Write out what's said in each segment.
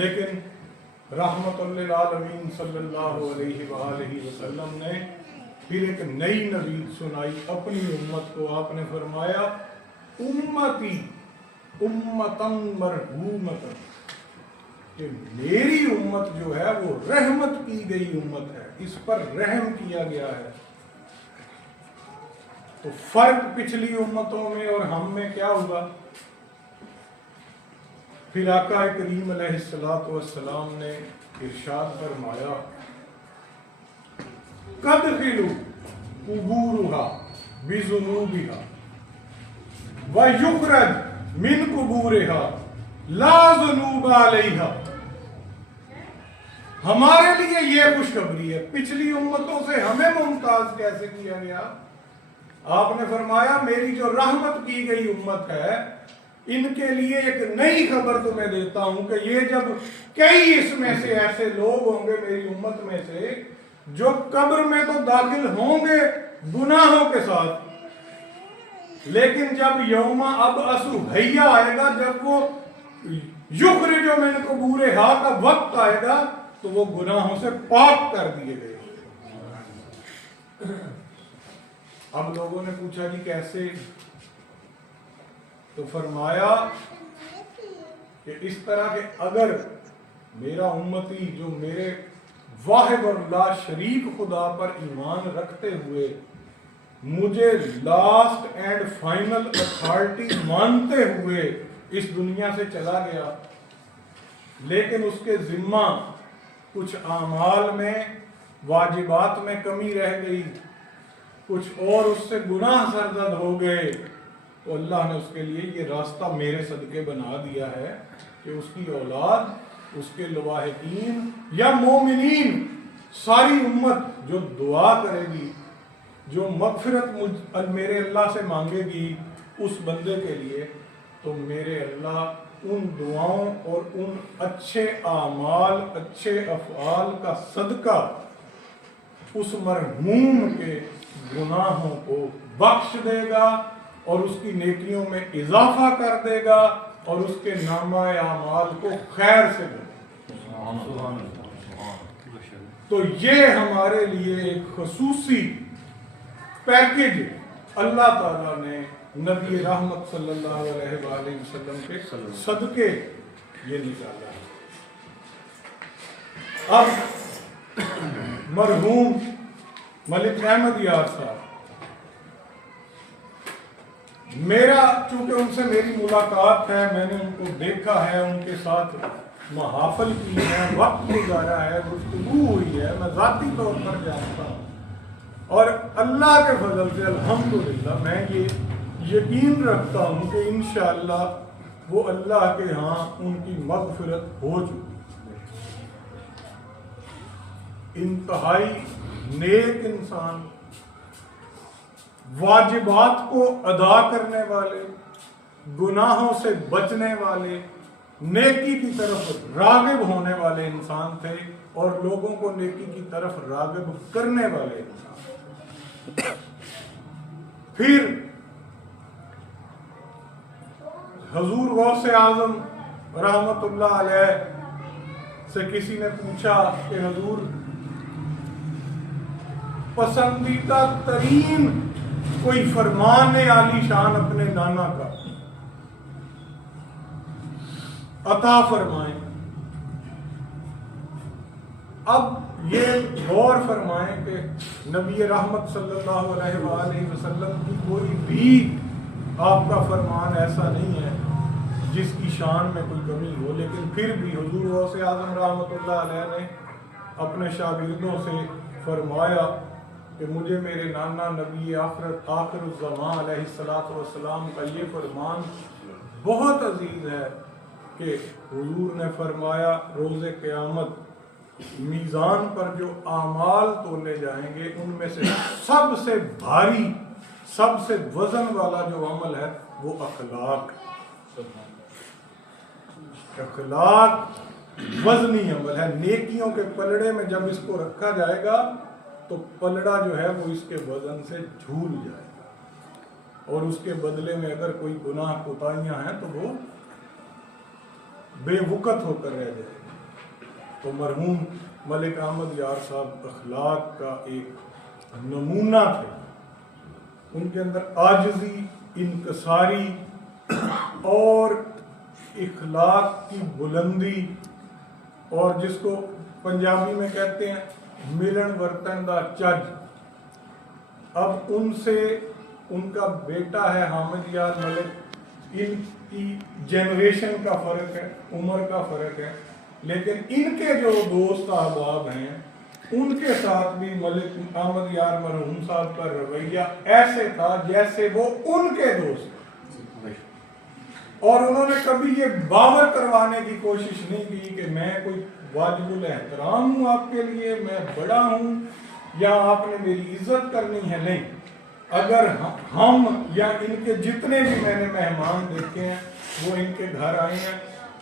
لیکن رحمت للعالمین صلی اللہ علیہ وآلہ وسلم نے پھر ایک نئی نوید سنائی اپنی امت کو. آپ نے فرمایا امتی امتن مرحومتن، کہ میری امت جو ہے وہ رحمت کی گئی امت ہے، اس پر رحم کیا گیا ہے. تو فرق پچھلی امتوں میں اور ہم میں کیا ہوا؟ پھر آقا کریم علیہ الصلوۃ والسلام نے ارشاد فرمایا قدخلوا قبورها بذنوبها ويخرج من قبورها لا ذنوب علیها. ہمارے لیے یہ خوشخبری ہے. پچھلی امتوں سے ہمیں ممتاز کیسے کیا گیا؟ آپ نے فرمایا میری جو رحمت کی گئی امت ہے ان کے لیے ایک نئی خبر تمہیں دیتا ہوں کہ یہ جب کئی اس میں سے ایسے لوگ ہوں گے میری امت میں سے جو قبر میں تو داخل ہوں گے گناہوں کے ساتھ، لیکن جب یوم ابعث حیا آئے گا، جب وہ یخرج من قبورہا کا وقت آئے گا تو وہ گناہوں سے پاک کر دیے گئے. اب لوگوں نے پوچھا جی کیسے؟ تو فرمایا کہ اس طرح کہ اگر میرا امتی جو میرے واحد اور لا شریک خدا پر ایمان رکھتے ہوئے مجھے لاسٹ اینڈ فائنل اتھارٹی مانتے ہوئے اس دنیا سے چلا گیا، لیکن اس کے ذمہ کچھ اعمال میں واجبات میں کمی رہ گئی، کچھ اور اس سے گناہ سرزد ہو گئے، تو اللہ نے اس کے لیے یہ راستہ میرے صدقے بنا دیا ہے کہ اس کی اولاد، اس کے لواحقین یا مومنین ساری امت جو دعا کرے گی، جو مغفرت میرے اللہ سے مانگے گی اس بندے کے لیے، تو میرے اللہ ان دعاؤں اور ان اچھے اعمال، اچھے افعال کا صدقہ اس مرحوم کے گناہوں کو بخش دے گا اور اس کی نیکیوں میں اضافہ کر دے گا اور اس کے نامہ اعمال کو خیر سے دے گا. تو یہ ہمارے لیے ایک خصوصی پیکج اللہ تعالیٰ نے نبی رحمت صلی اللہ علیہ وآلہ وسلم کے صدقے یہ نکالا ہے. اب مرحوم ملک احمد یار صاحب، میرا چونکہ ان سے میری ملاقات ہے، میں نے ان کو دیکھا ہے، ان کے ساتھ محافل کی ہے، وقت گزارا ہے، گفتگو ہوئی ہے، میں ذاتی طور پر جانتا ہوں، اور اللہ کے فضل سے الحمدللہ میں یہ یقین رکھتا ہوں کہ انشاءاللہ وہ اللہ کے ہاں ان کی مغفرت ہو چکی. انتہائی نیک انسان، واجبات کو ادا کرنے والے، گناہوں سے بچنے والے، نیکی کی طرف راغب ہونے والے انسان تھے اور لوگوں کو نیکی کی طرف راغب کرنے والے انسان. پھر حضور غوث اعظم رحمت اللہ علیہ سے کسی نے پوچھا کہ حضور پسندیدہ ترین کوئی فرمان عالی شان اپنے نانا کا عطا فرمائیں. اب یہ غور فرمائیں کہ نبی رحمت صلی اللہ علیہ وآلہ وسلم کی کوئی بھی آپ کا فرمان ایسا نہیں ہے جس کی شان میں کوئی کمی ہو، لیکن پھر بھی حضور غوث اعظم رحمت اللہ علیہ نے اپنے شاگردوں سے فرمایا کہ مجھے میرے نانا نبی آخر الزمان علیہ الصلوۃ والسلام کا یہ فرمان بہت عزیز ہے کہ حضور نے فرمایا روز قیامت میزان پر جو اعمال تولے جائیں گے ان میں سے سب سے بھاری، سب سے وزن والا جو عمل ہے وہ اخلاق. اخلاق وزنی عمل ہے. نیکیوں کے پلڑے میں جب اس کو رکھا جائے گا تو پلڑا جو ہے وہ اس کے وزن سے جھول جائے گا، اور اس کے بدلے میں اگر کوئی گناہ کوتاہیاں ہیں تو وہ بے وقت ہو کر رہ جائے گی. تو مرحوم ملک احمد یار صاحب اخلاق کا ایک نمونہ تھے. ان کے اندر عاجزی، انکساری اور اخلاق کی بلندی، اور جس کو پنجابی میں کہتے ہیں ملن ورتن دا چج. اب ان سے ان کا بیٹا ہے حامد یار ملک، ان کی جنریشن کا فرق ہے، عمر کا فرق ہے، لیکن ان کے جو دوست احباب ہیں ان کے ساتھ بھی ملک احمد یار مرحوم صاحب کا رویہ ایسے تھا جیسے وہ ان کے دوست ہیں. اور انہوں نے کبھی یہ باور کروانے کی کوشش نہیں کی کہ میں کوئی واجب الاحترام ہوں آپ کے لیے، میں بڑا ہوں یا آپ نے میری عزت کرنی ہے. نہیں، اگر ہم یا ان کے جتنے بھی میں نے مہمان دیکھے ہیں وہ ان کے گھر آئے ہیں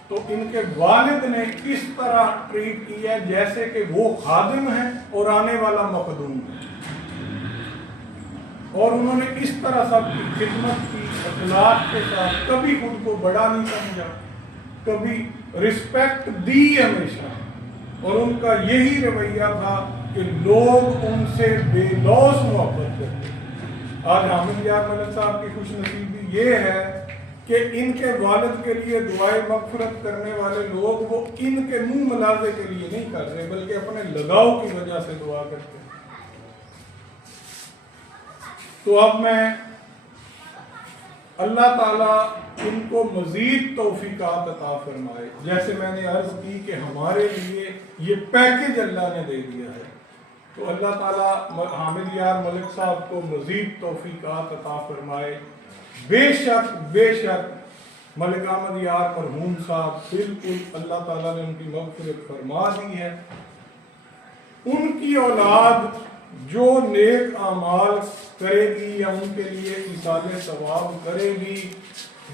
تو ان کے والد نے اس طرح ٹریٹ کیا ہے جیسے کہ وہ خادم ہیں اور آنے والا مخدوم ہے، اور انہوں نے اس طرح سب کی خدمت کی اخلاق کے ساتھ. کبھی خود کو بڑا نہیں سمجھا، کبھی رسپیکٹ دی ہمیشہ، اور ان کا یہی رویہ تھا کہ لوگ ان سے بے لوث محبت کرتے. آج حامد یار ملک صاحب کی خوش نصیبی یہ ہے کہ ان کے والد کے لیے دعائے مغفرت کرنے والے لوگ وہ ان کے منہ ملازے کے لیے نہیں کر رہے بلکہ اپنے لگاؤ کی وجہ سے دعا کرتے ہیں. تو اب میں اللہ تعالیٰ ان کو مزید توفیقات عطا فرمائے. جیسے میں نے عرض کی کہ ہمارے لیے یہ پیکج اللہ نے دے دیا ہے، تو اللہ تعالیٰ حامد یار ملک صاحب کو مزید توفیقات عطا فرمائے. بے شک ملک احمد یار مرحوم صاحب بالکل اللہ تعالیٰ نے ان کی مغفرت فرما دی ہے. ان کی اولاد جو نیک اعمال کرے گی یا ان کے لیے ایصال ثواب کرے گی،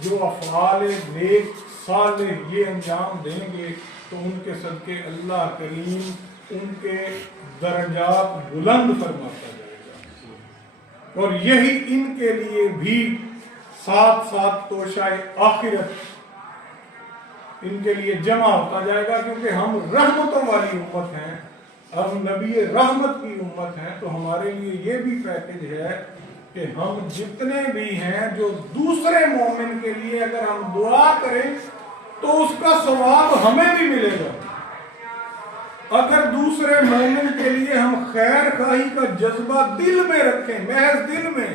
جو افعال نیک صالح یہ انجام دیں گے، تو ان کے صدقے اللہ کریم ان کے درجات بلند فرماتا جائے گا. اور یہی ان کے لیے بھی ساتھ ساتھ توشہ آخرت ان کے لیے جمع ہوتا جائے گا، کیونکہ ہم رحمتوں والی امت ہیں، ہم نبی رحمت کی امت ہیں. تو ہمارے لیے یہ بھی پیکج ہے کہ ہم جتنے بھی ہیں جو دوسرے مومن کے لیے اگر ہم دعا کریں تو اس کا ثواب ہمیں بھی ملے گا. اگر دوسرے مومن کے لیے ہم خیر خواہی کا جذبہ دل میں رکھیں، محض دل میں،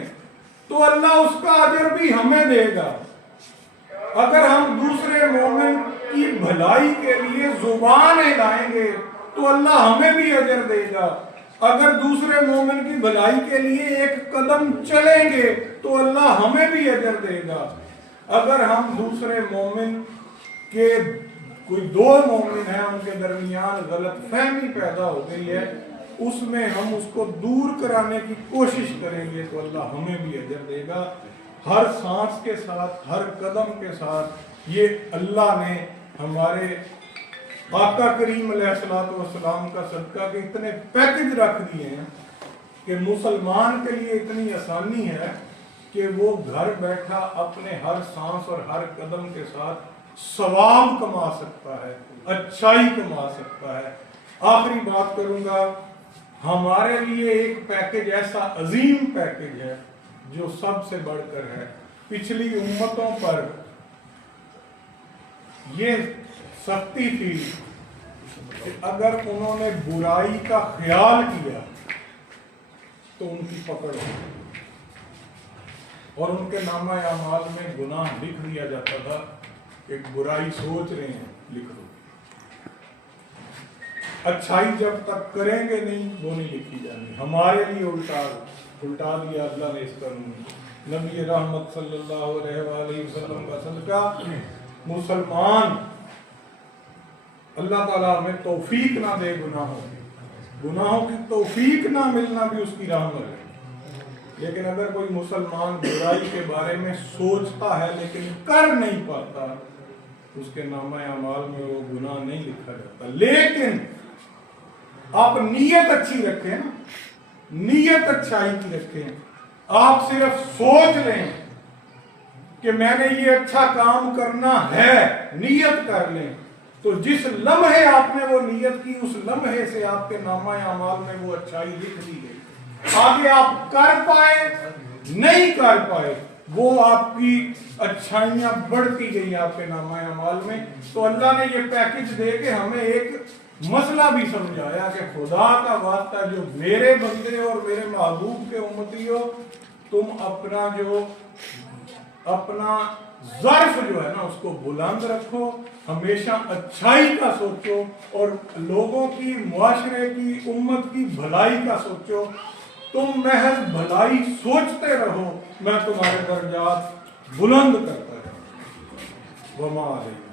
تو اللہ اس کا اجر بھی ہمیں دے گا. اگر ہم دوسرے مومن کی بھلائی کے لیے زبان ہلائیں گے تو اللہ ہمیں بھی اجر دے گا. اگر دوسرے مومن کی بھلائی کے لیے ایک قدم چلیں گے تو اللہ ہمیں بھی اجر دے گا. اگر ہم دوسرے مومن کے کوئی دو مومن ہیں ان کے درمیان غلط فہمی پیدا ہو گئی ہے، اس میں ہم اس کو دور کرانے کی کوشش کریں گے تو اللہ ہمیں بھی اجر دے گا. ہر سانس کے ساتھ، ہر قدم کے ساتھ یہ اللہ نے ہمارے آقا کریم علیہ السلام کا صدقہ کے اتنے پیکج رکھ دیے ہیں کہ مسلمان کے لیے اتنی آسانی ہے کہ وہ گھر بیٹھا اپنے ہر سانس اور ہر قدم کے ساتھ ثواب کما سکتا ہے، اچھائی کما سکتا ہے. آخری بات کروں گا، ہمارے لیے ایک پیکج ایسا عظیم پیکج ہے جو سب سے بڑھ کر ہے. پچھلی امتوں پر یہ سختی تھی کہ اگر انہوں نے برائی کا خیال کیا تو ان کی پکڑ ہو اور ان کے نامہ اعمال میں گناہ لکھ دیا جاتا تھا کہ برائی سوچ رہے ہیں، لکھ دو. اچھائی جب تک کریں گے نہیں وہ نہیں لکھی جانی. ہمارے لیے الٹا دیا اللہ نے اس قانون. نبی رحمت صلی اللہ علیہ وآلہ وسلم کا صدقہ مسلمان اللہ تعالیٰ ہمیں توفیق نہ دے گناہوں کی توفیق نہ ملنا بھی اس کی رحمت ہے. لیکن اگر کوئی مسلمان برائی کے بارے میں سوچتا ہے لیکن کر نہیں پاتا، اس کے نامہ اعمال میں وہ گناہ نہیں لکھا جاتا. لیکن آپ نیت اچھی رکھیں نا، نیت اچھائی کی رکھیں. آپ صرف سوچ لیں کہ میں نے یہ اچھا کام کرنا ہے، نیت کر لیں تو جس لمحے آپ نے وہ نیت کی اس لمحے سے آپ کے نامہ اعمال میں وہ اچھائی لکھ دی گئی. آگے آپ کر پائے نہیں کر پائے وہ آپ کی اچھائیاں بڑھتی گئی آپ کے نامہ اعمال میں. تو اللہ نے یہ پیکج دے کے ہمیں ایک مسئلہ بھی سمجھایا کہ خدا کا واسطہ جو میرے بندے اور میرے محبوب کے امتی ہو, تم اپنا ظرف جو ہے نا اس کو بلند رکھو, ہمیشہ اچھائی کا سوچو اور لوگوں کی, معاشرے کی, امت کی بھلائی کا سوچو. تم محض بھلائی سوچتے رہو, میں تمہارے درجات بلند کرتا رہوں. وما علیہ